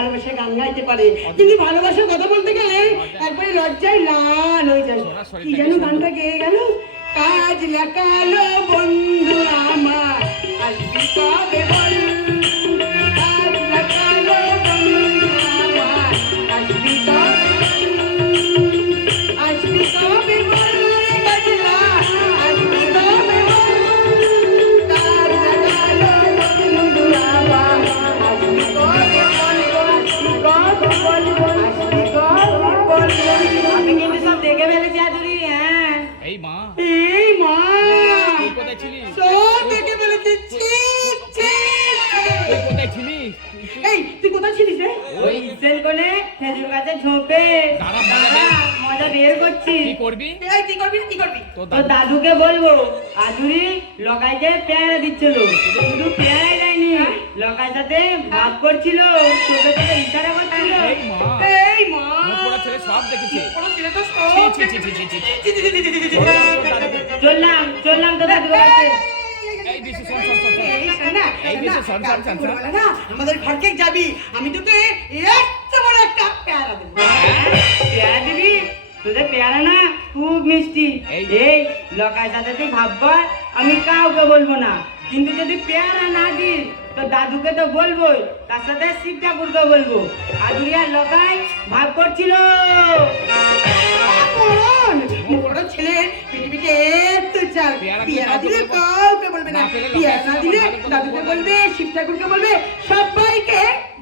ভালোবাসা গান গাইতে পারে, কিন্তু ভালোবাসার কথা বলতে গেলে একবারে লজ্জায় লাল হয়ে যায়। কি যেন গানটা গেয়ে গেল, কাজ লাগালো বন্ধু আমার আসবি কবে বল, কাজ লাগালো বন্ধু আমার আসবি কবে, আসবি কবে বল রে কাজলা, আসবি কবে বল, কাজ লাগালো বন্ধু আমার আসবি কবে বল, আসবি কবে বল, আসবি কবে বল। আমি কিন্তু সব দেখে ফেলেছি আদুরি। হ্যাঁ এই মা, এই মা, তুই কোথায় ছিলিস? সব দেখে ফেলেছি। তুই কোথায় ছিলিস? এই তুই কোথায় ছিলিস রে? ওই ইসেল কোণে খেজুর গাছে ঝোপে দাঁড়া, মজা বের করছি। কি করবি? এই কি করবি, কি করবি? তোর তো দাদুকে বলবো আদুরি লকাইকে পেয়ারা দিচ্ছিল, শুধু পেয়ারাই দেয়নি, লকার সাথে ভাব করছিল, চোখে চোখে ইশারা করছিল। এই মা, এই মা, মুখ পোড়া ছেলে সব দেখেছে। বড় ছেলে তো ছি, সব ছি, ছি, ছি, ছি, ছি। ছি, ছি, ছি, ছি, ছি, ছি, ছি। চললাম চললাম তো দাদু কাছে। এই বেশি শোন, শোন, শোন, শোন। এই শোন না, এই শোন বেশি না, শোন, শোন, শোন, শোন। বলে না, আমাদের ঘরকে যাবি, আমি তোকে এত বড় একটা পেয়ারা দেবো। পেয়ারা দিবি? তোদের পেয়ারা না খুব মিষ্টি। এই। এই লকার সাথে তুই ভাববা আমি কাউকে বলবো না, কিন্তু যদি পেয়ারা না দিস তো দাদুকে তো বলবোই, তার সাথে শিব ঠাকুরকে বলবো। আদুরিয়া লকাই ভাব করছিল। মরণ, বড় ছেলে পৃথিবীতে এত চাল, পেয়ারা পেয়ারা দিলে দিলে কাউকে কাউকে বলবে না, না পেলে পেয়ারা না লোকের দিলে সামনে ভালো দাদুকে কথা বলবে, শিব ঠাকুরকে বলবে, সবাইকে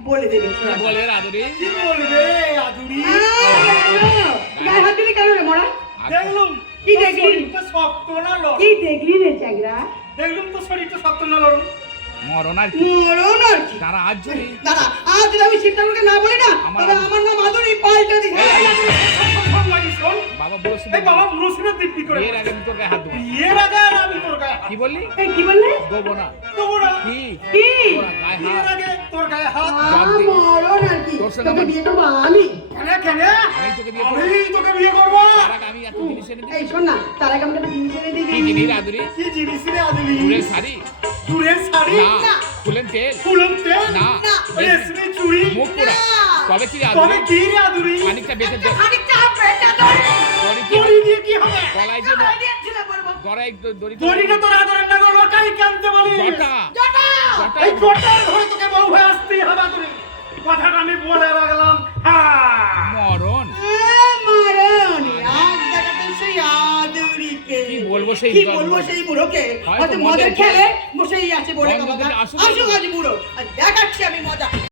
বলে দেবে। কি বলবে রাধুরি? কি বলবে আদুরি? গায়ে হাত দিলি কেন রে মরা? দেখলুম কি তোর দেখলি? শরীরটা শক্ত না লড়। কি দেখলি রে চাকরা? দেখলুম তো শরীরটা শক্ত না লড়। মরণ আর কি? মরণ আর কি? তারা আজ যদি দাদা, আজ যদি আমি শিব ঠাকুরকে না বলি না, তবে আমার নাম আদুরি পাল্টে দিই। শোন লাগি শোন। বাবা বলছি, এই বাবা মুরসিনের দিব্যি করে। বিয়ের আগে আমি তোর গায়ে হাত দেবো। বিয়ের আগে আর আমি তোর গায়ে হাত কি বললি? এই কি বললে? দেবো না। দেবো না। কি? কি? তোরা গায়ে বিয়ের হাত। আগে তোর গায়ে হাত। মরণ আর কি? তোর সঙ্গে তোকে আমার- বিয়ে করবো আমি। কেন কেন? আমি তোকে বিয়ে করবো। আমি তোকে বিয়ে করবো। তার আগে আমি এত জিনিস এনে দিই। এই শোন না, তার আগে আমাকে একটা জিনিস এনে দিবি। কি জিনিস রাধুরি? কি জিনিস রে আদুরি? চুলের শাড়ি? চুলের শাড়ি? না। ফুলের তেল? ফুলের তেল? না। রেশমি চুড়ি? মুখ পোড়া? তবে কি তবে রাধুরি? কি রে আদুরি? খানিকটা বেঁচে দে। খানিকটা পেটে ধরে। দড়ি কি দড়ি দিয়ে কি হবে? গলায় দিয়ে গলায় দিয়ে ঝুলে পড়বো। গলায় দড়ি দড়িটা তোর আদরের না গো, লটাই কানতে বলিস। জটা জটা! জটা এই জটার ধরে তোকে বউ হয়ে আসতেই হবে আদুরি। কথাটা আমি বলে রাখলাম। হ্যাঁ। মরণ। মরণ! আজ দেখাতে সেই আদুরিকে। কি বলবো সেই কি বলবো সেই বুড়োকে? হয়তো হয়তো মদের মদের খেলে বসেই আছে বলে বন্ধ কথা। করে আসুক। আসুক আজ বুড়ো, আর দেখাচ্ছি আমি মজা।